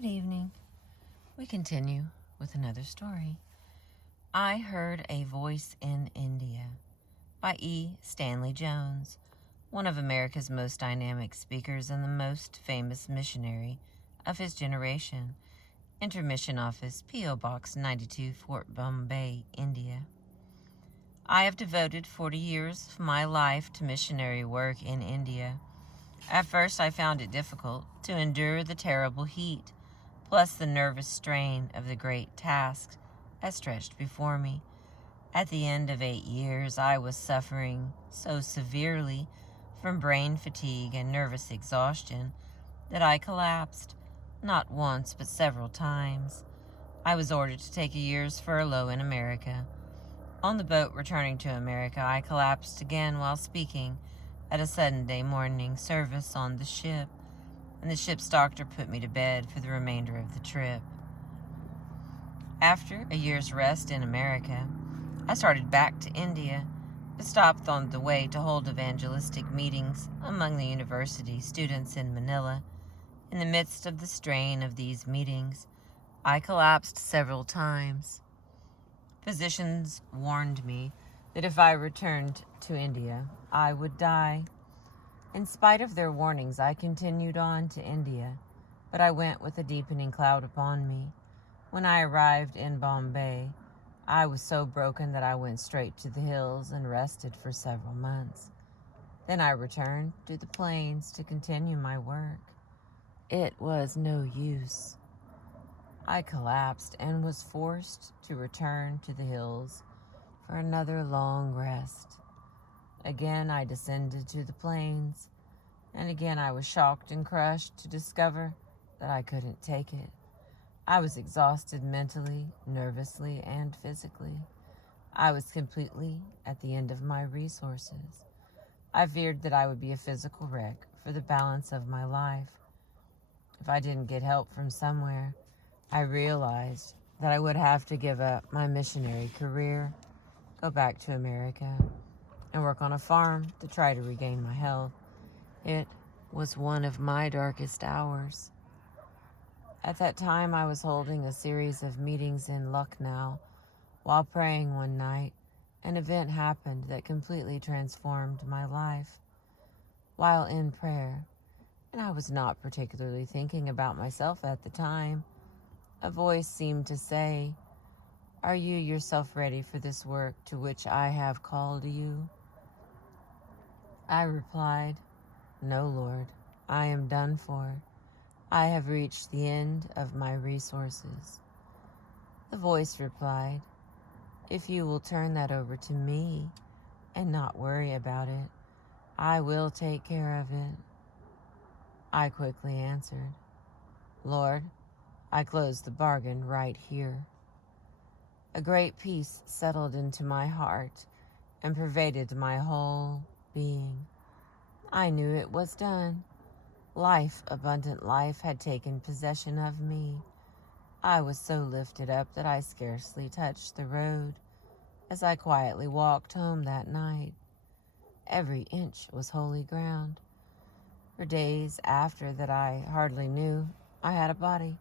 Good evening. We continue with another story. I Heard a Voice in India by Stanley Jones, one of America's most dynamic speakers and the most famous missionary of his generation. Intermission Office, P.O. Box 92, Fort Bombay, India. I have devoted 40 years of my life to missionary work in India. At first I found it difficult to endure the terrible heat, plus the nervous strain of the great task that stretched before me. At the end of 8 years, I was suffering so severely from brain fatigue and nervous exhaustion that I collapsed, not once but several times. I was ordered to take a year's furlough in America. On the boat returning to America, I collapsed again while speaking at a Sunday morning service on the ship, and the ship's doctor put me to bed for the remainder of the trip. After a year's rest in America, I started back to India, but stopped on the way to hold evangelistic meetings among the university students in Manila. In the midst of the strain of these meetings, I collapsed several times. Physicians warned me that if I returned to India, I would die. In spite of their warnings, I continued on to India, but I went with a deepening cloud upon me. When I arrived in Bombay, I was so broken that I went straight to the hills and rested for several months. Then I returned to the plains to continue my work. It was no use. I collapsed and was forced to return to the hills for another long rest. Again I descended to the plains, and again I was shocked and crushed to discover that I couldn't take it. I was exhausted mentally, nervously, and physically. I was completely at the end of my resources. I feared that I would be a physical wreck for the balance of my life. If I didn't get help from somewhere, I realized that I would have to give up my missionary career, go back to America, and work on a farm to try to regain my health. It was one of my darkest hours. At that time, I was holding a series of meetings in Lucknow. While praying one night, an event happened that completely transformed my life. While in prayer, and I was not particularly thinking about myself at the time, a voice seemed to say, "Are you yourself ready for this work to which I have called you?" I replied, "No, Lord, I am done for. I have reached the end of my resources." The voice replied, "If you will turn that over to me and not worry about it, I will take care of it." I quickly answered, "Lord, I close the bargain right here." A great peace settled into my heart and pervaded my whole being. I knew it was done. Life, abundant life, had taken possession of me. I was so lifted up that I scarcely touched the road as I quietly walked home that night. Every inch was holy ground. For days after that, I hardly knew I had a body.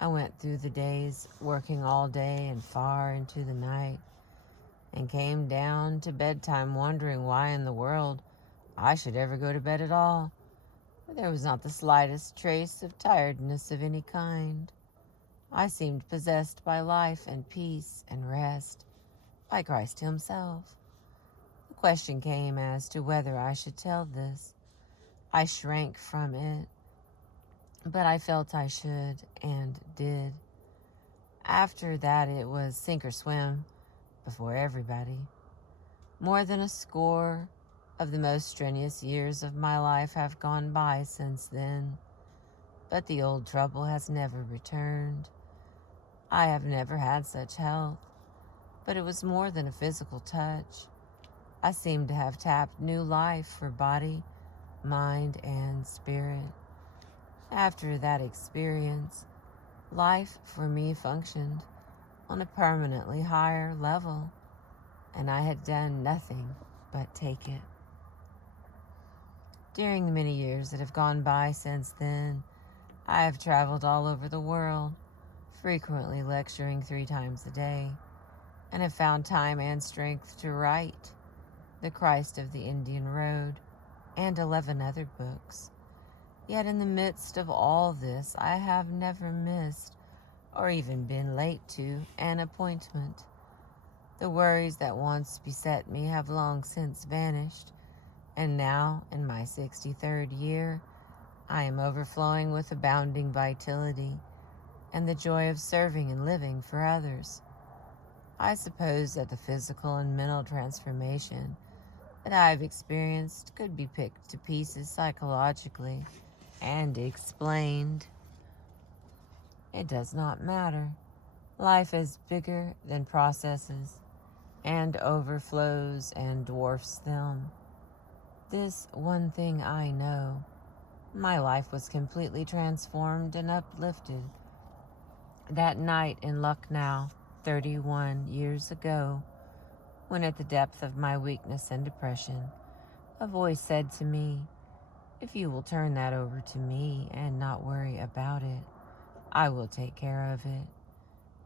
I went through the days working all day and far into the night, and came down to bedtime wondering why in the world I should ever go to bed at all. There was not the slightest trace of tiredness of any kind. I seemed possessed by life and peace and rest, by Christ himself. The question came as to whether I should tell this. I shrank from it, but I felt I should and did. After that, it was sink or swim before everybody. More than a score of the most strenuous years of my life have gone by since then, but the old trouble has never returned. I have never had such health, but it was more than a physical touch. I seemed to have tapped new life for body, mind, and spirit. After that experience, life for me functioned on a permanently higher level, and I had done nothing but take it. During the many years that have gone by since then, I have traveled all over the world, frequently lecturing 3 times a day, and have found time and strength to write The Christ of the Indian Road and 11 other books. Yet in the midst of all this, I have never missed or even been late to an appointment. The worries that once beset me have long since vanished, and now, in my 63rd year, I am overflowing with abounding vitality and the joy of serving and living for others. I suppose that the physical and mental transformation that I have experienced could be picked to pieces psychologically and explained. It does not matter. Life is bigger than processes and overflows and dwarfs them. This one thing I know. My life was completely transformed and uplifted that night in Lucknow 31 years ago, when at the depth of my weakness and depression, a voice said to me, "If you will turn that over to me and not worry about it, I will take care of it."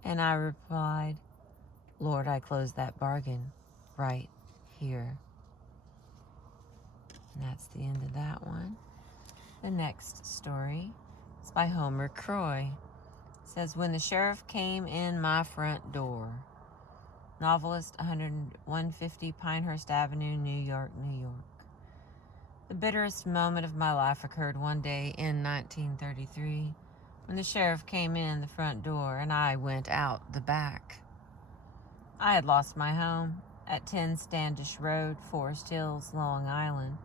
And I replied, "Lord, I close that bargain right here." And that's the end of that one. The next story is by Homer Croy. It says, "When the sheriff came in my front door." Novelist, 150 Pinehurst Avenue, New York, New York. The bitterest moment of my life occurred one day in 1933 when the sheriff came in the front door and I went out the back. I had lost my home at 10 Standish Road, Forest Hills, Long Island,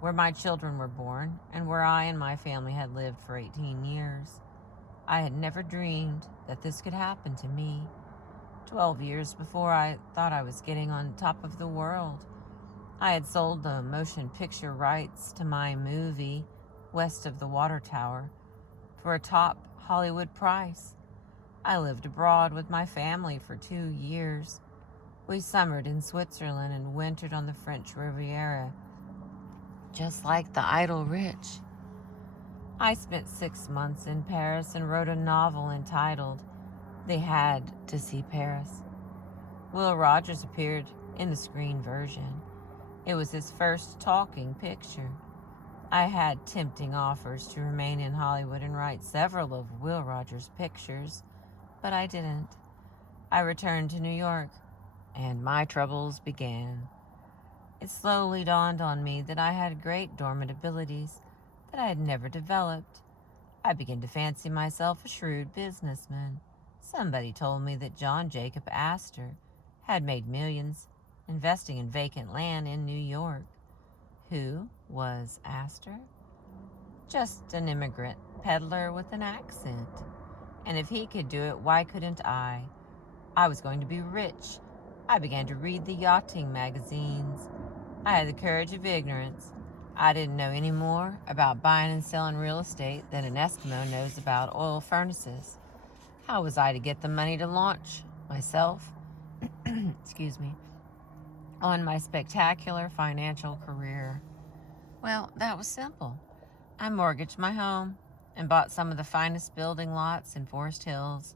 where my children were born and where I and my family had lived for 18 years. I had never dreamed that this could happen to me. 12 years before, I thought I was getting on top of the world. I had sold the motion picture rights to my movie, West of the Water Tower, for a top Hollywood price. I lived abroad with my family for 2 years. We summered in Switzerland and wintered on the French Riviera, just like the idle rich. I spent 6 months in Paris and wrote a novel entitled They Had to See Paris. Will Rogers appeared in the screen version. It was his first talking picture. I had tempting offers to remain in Hollywood and write several of Will Rogers' pictures, but I didn't. I returned to New York, and my troubles began. It slowly dawned on me that I had great dormant abilities that I had never developed. I began to fancy myself a shrewd businessman. Somebody told me that John Jacob Astor had made millions investing in vacant land in New York. Who was Astor? Just an immigrant peddler with an accent. And if he could do it, why couldn't I? I was going to be rich. I began to read the yachting magazines. I had the courage of ignorance. I didn't know any more about buying and selling real estate than an Eskimo knows about oil furnaces. How was I to get the money to launch myself, on my spectacular financial career? Well, that was simple. I mortgaged my home and bought some of the finest building lots in Forest Hills.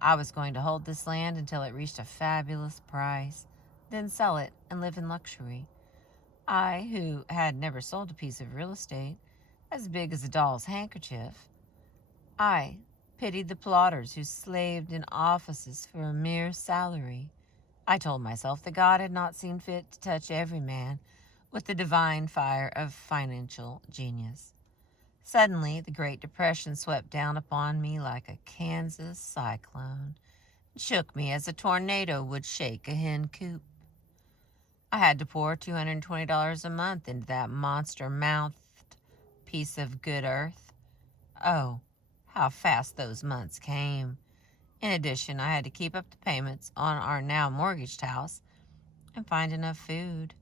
I was going to hold this land until it reached a fabulous price, then sell it and live in luxury. I, who had never sold a piece of real estate as big as a doll's handkerchief, I pitied the plotters who slaved in offices for a mere salary. I told myself that God had not seen fit to touch every man with the divine fire of financial genius. Suddenly, the Great Depression swept down upon me like a Kansas cyclone and shook me as a tornado would shake a hen coop. I had to pour $220 a month into that monster-mouthed piece of good earth. Oh, how fast those months came. In addition, I had to keep up the payments on our now mortgaged house and find enough food.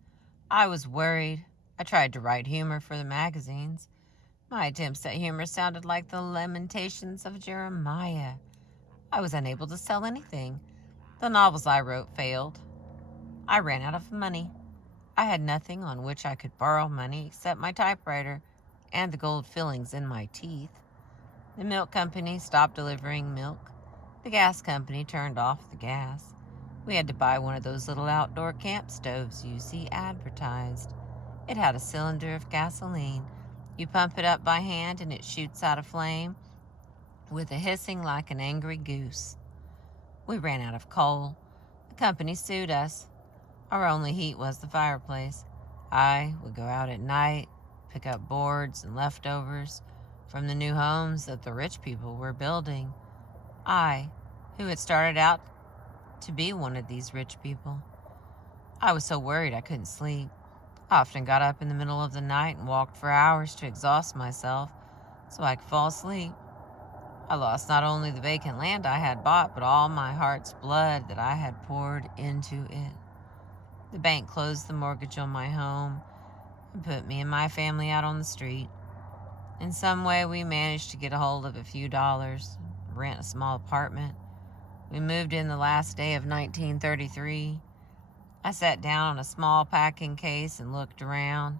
I was worried. I tried to write humor for the magazines. My attempts at humor sounded like the lamentations of Jeremiah. I was unable to sell anything. The novels I wrote failed. I ran out of money. I had nothing on which I could borrow money except my typewriter and the gold fillings in my teeth. The milk company stopped delivering milk. The gas company turned off the gas. We had to buy one of those little outdoor camp stoves you see advertised. It had a cylinder of gasoline. You pump it up by hand and it shoots out a flame with a hissing like an angry goose. We ran out of coal. The company sued us. Our only heat was the fireplace. I would go out at night, pick up boards and leftovers from the new homes that the rich people were building. I, who had started out to be one of these rich people. I was so worried I couldn't sleep. I often got up in the middle of the night and walked for hours to exhaust myself so I could fall asleep. I lost not only the vacant land I had bought, but all my heart's blood that I had poured into it. The bank closed the mortgage on my home and put me and my family out on the street. In some way, we managed to get a hold of a few dollars, rent a small apartment. We moved in the last day of 1933. I sat down on a small packing case and looked around.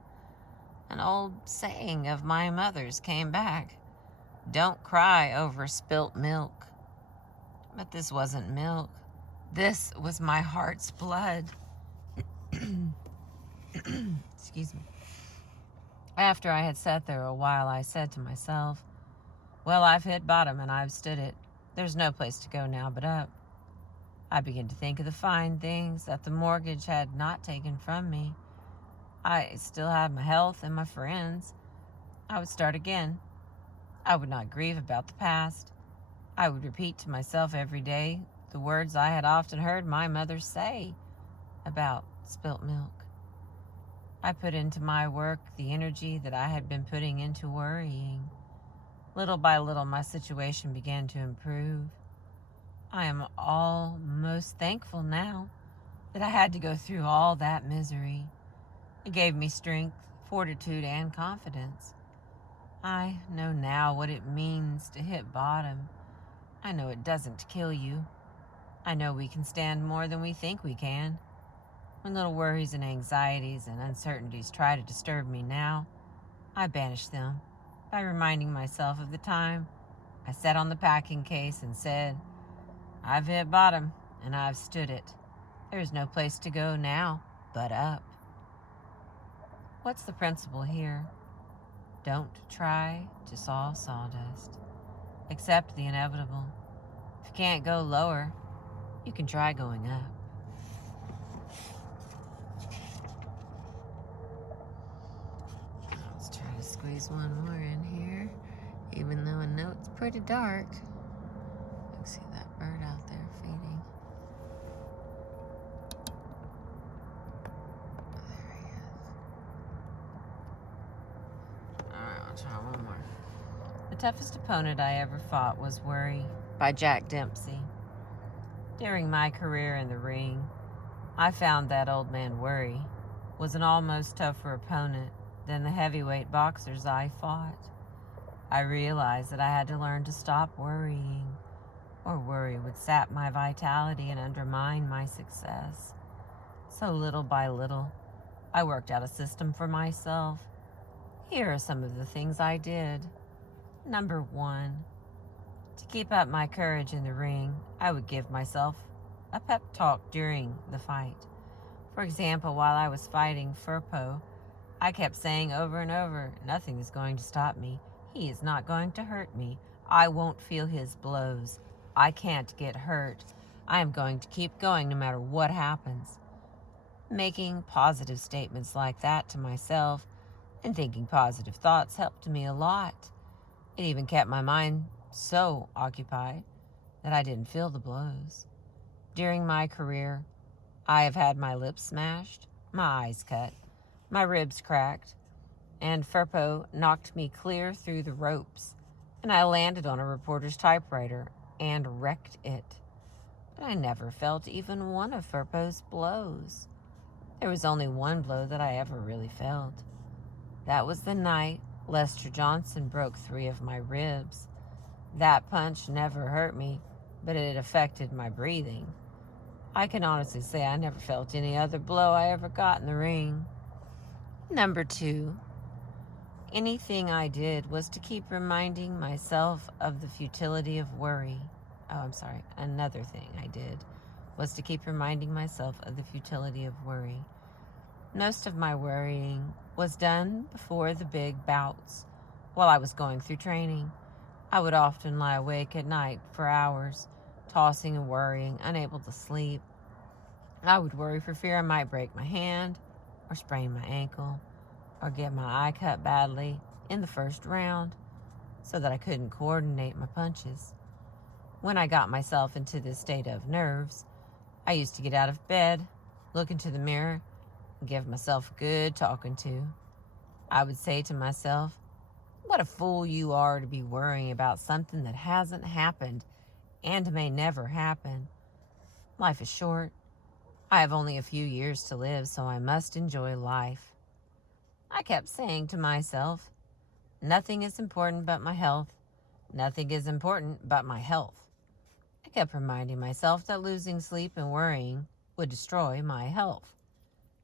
An old saying of my mother's came back. Don't cry over spilt milk. But this wasn't milk. This was my heart's blood. Excuse me. After I had sat there a while, I said to myself, well, I've hit bottom and I've stood it. There's no place to go now but up. I began to think of the fine things that the mortgage had not taken from me. I still had my health and my friends. I would start again. I would not grieve about the past. I would repeat to myself every day the words I had often heard my mother say about spilt milk. I put into my work the energy that I had been putting into worrying. Little by little, my situation began to improve. I am almost thankful now that I had to go through all that misery. It gave me strength, fortitude, and confidence. I know now what it means to hit bottom. I know it doesn't kill you. I know we can stand more than we think we can. When little worries and anxieties and uncertainties try to disturb me now, I banish them by reminding myself of the time I sat on the packing case and said, I've hit bottom and I've stood it. There's no place to go now but up. What's the principle here? Don't try to solve sawdust. Accept the inevitable. If you can't go lower, you can try going up. Let's try to squeeze one more in here, even though I know it's pretty dark. You can see that bird out there feeding. There he is. Alright, I'll try one more. The toughest opponent I ever fought was Worry by Jack Dempsey. During my career in the ring, I found that old man Worry was an almost tougher opponent than the heavyweight boxers I fought. I realized that I had to learn to stop worrying, or worry would sap my vitality and undermine my success. So little by little, I worked out a system for myself. Here are some of the things I did. Number 1, to keep up my courage in the ring, I would give myself a pep talk during the fight. For example, while I was fighting Firpo, I kept saying over and over, nothing is going to stop me. He is not going to hurt me. I won't feel his blows. I can't get hurt. I am going to keep going no matter what happens. Making positive statements like that to myself and thinking positive thoughts helped me a lot. It even kept my mind so occupied that I didn't feel the blows. During my career, I have had my lips smashed, my eyes cut, my ribs cracked, and Firpo knocked me clear through the ropes, and I landed on a reporter's typewriter and wrecked it. But I never felt even one of Firpo's blows. There was only one blow that I ever really felt. That was the night Lester Johnson broke 3 of my ribs. That punch never hurt me, but it affected my breathing. I can honestly say I never felt any other blow I ever got in the ring. Number 2, Anything I did was to keep reminding myself of the futility of worry. Another thing I did was to keep reminding myself of the futility of worry. Most of my worrying was done before the big bouts. While I was going through training, I would often lie awake at night for hours, tossing and worrying, unable to sleep. I would worry for fear I might break my hand, or sprain my ankle, or get my eye cut badly in the first round, so that I couldn't coordinate my punches. When I got myself into this state of nerves, I used to get out of bed, look into the mirror, and give myself a good talking to. I would say to myself, "What a fool you are to be worrying about something that hasn't happened and may never happen. Life is short. I have only a few years to live, so I must enjoy life." I kept saying to myself, "Nothing is important but my health. Nothing is important but my health." I kept reminding myself that losing sleep and worrying would destroy my health.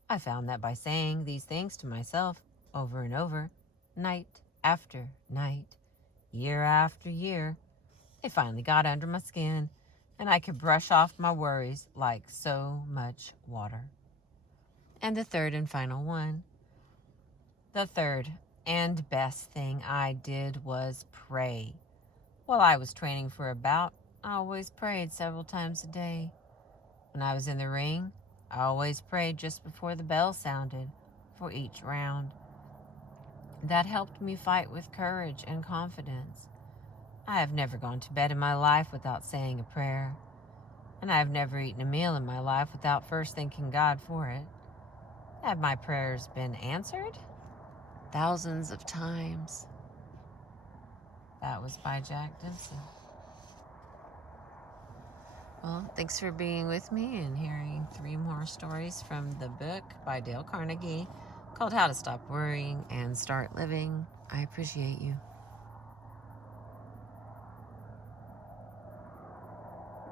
I found that by saying these things to myself over and over, night after night, year after year, they finally got under my skin, and I could brush off my worries like so much water. And the third and final one, the third and best thing I did was pray. While I was training for a bout, I always prayed several times a day. When I was in the ring, I always prayed just before the bell sounded for each round. That helped me fight with courage and confidence. I have never gone to bed in my life without saying a prayer, and I have never eaten a meal in my life without first thanking God for it. Have my prayers been answered? Thousands of times. That was by Jack Dempsey. Well, thanks for being with me and hearing 3 more stories from the book by Dale Carnegie called How to Stop Worrying and Start Living. I appreciate you.